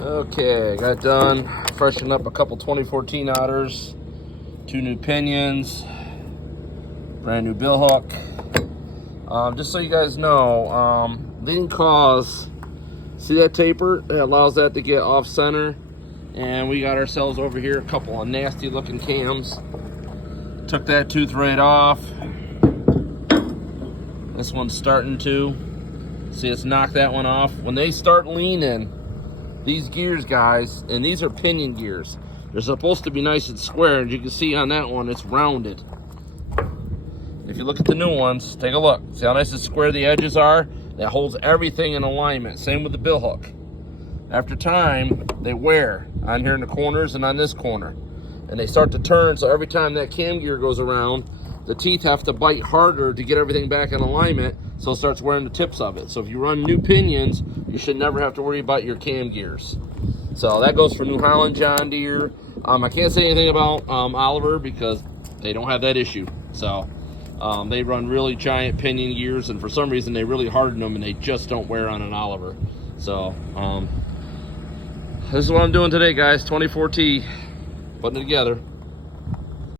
Okay, got done. Freshened up a couple 2014 otters, 2 new pinions, brand new bill hook. Just so you guys know, leading cause, see that taper? It allows that to get off center. And we got ourselves over here a couple of nasty looking cams. Took that tooth right off. This one's starting to. See, it's knocked that one off. When they start leaning, these gears, guys, and these are pinion gears, they're supposed to be nice and square. As you can see on that one, it's rounded. If you look at the new ones, take a look. See how nice and square the edges are? That holds everything in alignment. Same with the bill hook. After time, they wear on here in the corners and on this corner. And they start to turn, so every time that cam gear goes around, the teeth have to bite harder to get everything back in alignment, so it starts wearing the tips of it. So if you run new pinions, you should never have to worry about your cam gears. So that goes for New Holland, John Deere. I can't say anything about Oliver because they don't have that issue. So they run really giant pinion gears, and for some reason they really harden them and they just don't wear on an Oliver. So this is what I'm doing today, guys. 24T, putting it together.